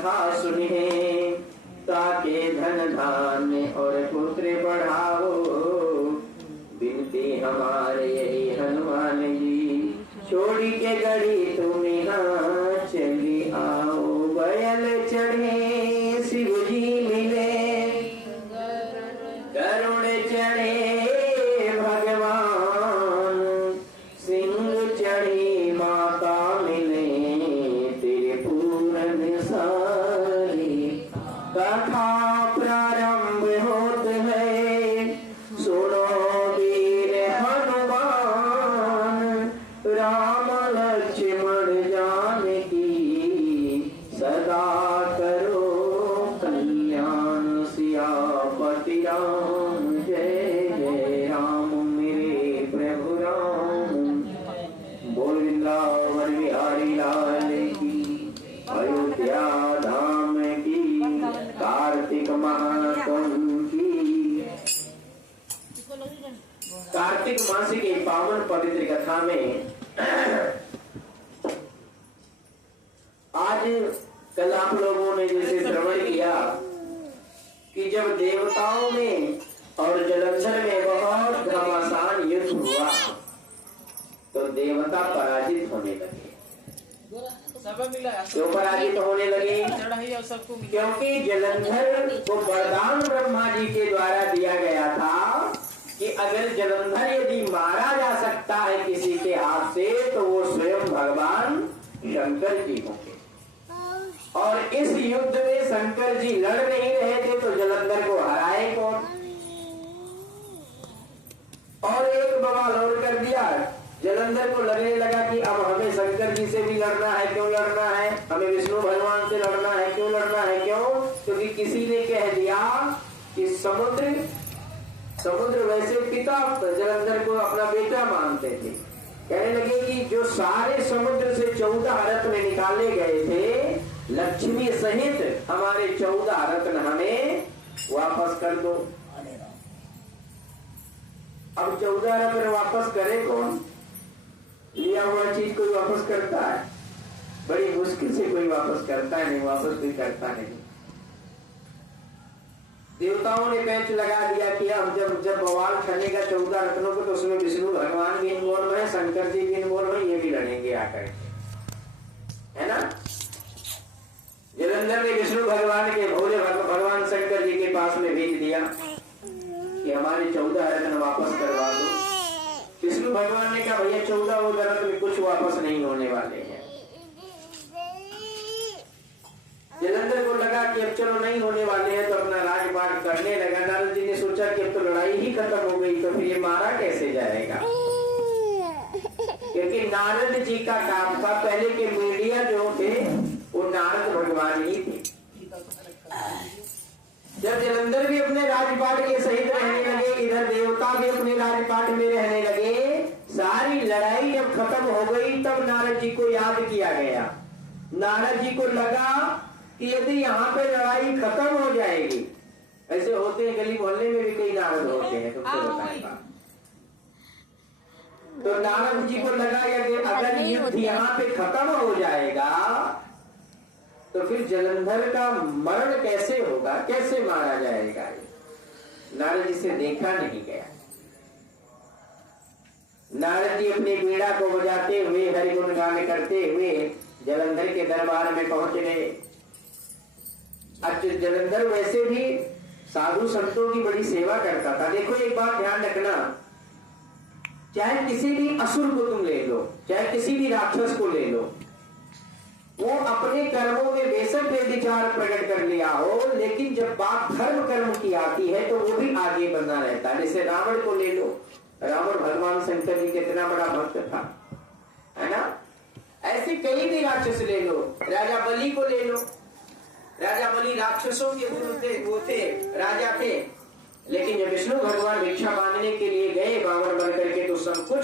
कथा सुनिए, ताके धन धान्य और पुत्र बढ़ाओ। बिनती हमारे यही हनुमान जी, छोड़ी के गढ़ी तुम यहाँ चली आओ। बयल चढ़े शिव जी मिले, गरुड़ चढ़े भगवान, सिंह चढ़ी माता मिले, तेरे पूरन सारी। कथा प्रारंभ होत है, सुनो वीर हनुमान, राम लक्ष्मण जानकी, सदा करो कल्याण। सियापति राम जय जय राम, मेरे प्रभु राम। बोल वृंदावन बिहारी लाल की, अयोध्या धाम की, कार्तिक महाकुंभ की। कार्तिक मास की पावन पवित्र कथा में आज कल आप लोगों ने जैसे श्रवण किया कि जब देवताओं में और जलंधर में बहुत घमासान युद्ध हुआ तो देवता पराजित होने लगे। क्यों पराजित होने लगे? क्योंकि जलंधर को वरदान ब्रह्मा जी के द्वारा दिया गया था कि अगर जलंधर यदि मारा जा सकता है किसी के हाथ से तो वो स्वयं भगवान शंकर जी होंगे। और इस युद्ध में शंकर जी लड़ नहीं रहे थे तो जलंधर को हराए कौन? और एक बवाल और कर दिया, जलंधर को लगने लगा कि अब हमें शंकर जी से भी लड़ना है। क्यों लड़ना है? हमें विष्णु भगवान से लड़ना है। क्यों लड़ना है? क्यों? क्योंकि किसी ने कह दिया कि समुद्र वैसे पिता जलंधर को अपना बेटा मानते थे। कहने लगे कि जो सारे समुद्र से 14 रत्न निकाले गए थे, लक्ष्मी सहित हमारे 14 रत्न हमें वापस कर दो। अब 14 रत्न वापस करे कौन? लिया हुआ चीज कोई वापस करता है? बड़ी मुश्किल से कोई वापस करता है, नहीं वापस भी करता नहीं। देवताओं ने पेंच लगा दिया कि अब जब बवाल खलेगा 14 रत्नों को तो उसमें विष्णु भगवान भी इन्वॉल्व है, शंकर जी भी इन्वॉल्व है, ये भी लड़ेंगे आकर के, है ना। जलंधर ने विष्णु भगवान के भोले भगवान शंकर जी के पास में भेज दिया कि हमारे 14 रत्न वापस करवा दो। विष्णु भगवान ने कहा भैया 14 रत्न कुछ वापस नहीं होने वाले हैं। जलंधर को लगा कि अब चलो नहीं होने वाले हैं तो अपना राजपाट करने लगा। नारद जी ने सोचा कि अब तो लड़ाई ही खत्म हो गई तो फिर ये मारा कैसे जाएगा? क्योंकि नारद जी का काम था, पहले के मीडिया जो थे वो नारद भगवान ही थे। जब जलंधर भी अपने राजपाट के सहित रहने लगे, इधर देवता भी अपने राजपाट में रहने लगे, सारी लड़ाई जब खत्म हो गई तब नारद जी को याद किया गया। नारद जी को लगा कि यदि यहाँ पे लड़ाई खत्म हो जाएगी, ऐसे होते हैं गली मोहल्ले में भी कई नारद होते हैं, तुमको बताएगा। तो नारद जी को लगा कि अगर युद्ध यहाँ पे खत्म हो जाएगा तो फिर जलंधर का मरण कैसे होगा, कैसे मारा जाएगा? नारद जी से देखा नहीं गया। नारद जी अपने वीणा को बजाते हुए हरिगुण गान करते हुए जलंधर के दरबार में पहुंच गए। अच्छा, जलंधर वैसे भी साधु संतों की बड़ी सेवा करता था। देखो एक बात ध्यान रखना, चाहे किसी भी असुर को तुम ले लो, चाहे किसी भी राक्षस को ले लो, वो अपने कर्मों में बेशक विचार प्रकट कर लिया हो, लेकिन जब बात धर्म कर्म की आती है तो वो भी आगे बना रहता है। जैसे रावण को ले लो, रावण भगवान शंकर जी कितना बड़ा भक्त था, है ना। ऐसे कई भी राक्षस ले लो, राजा बलि को ले लो, राजा बलि राक्षसों के वो थे, राजा थे, लेकिन जब विष्णु भगवान भिक्षा मांगने के लिए गए बावन बन करके तो सब कुछ